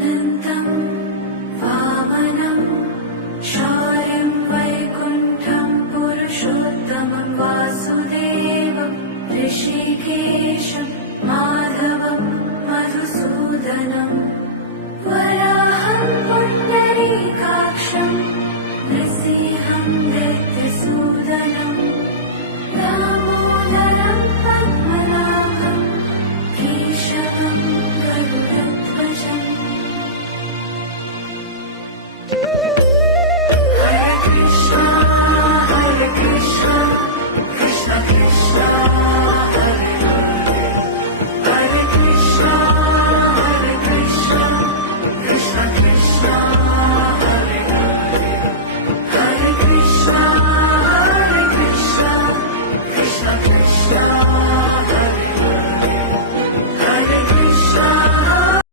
अनन्तं वामनं शौर्यं वैकुण्ठं पुरुषोत्तमं वासुदेवं ऋषिकेशं माधवं मधुसूदनं वराहं पुण्डरीकाक्षं नृसिंहं दैत्यसूदनं दामोदरं पद्मनाभं केशवं गरुडध्वजम् Hare Krishna, Krishna Krishna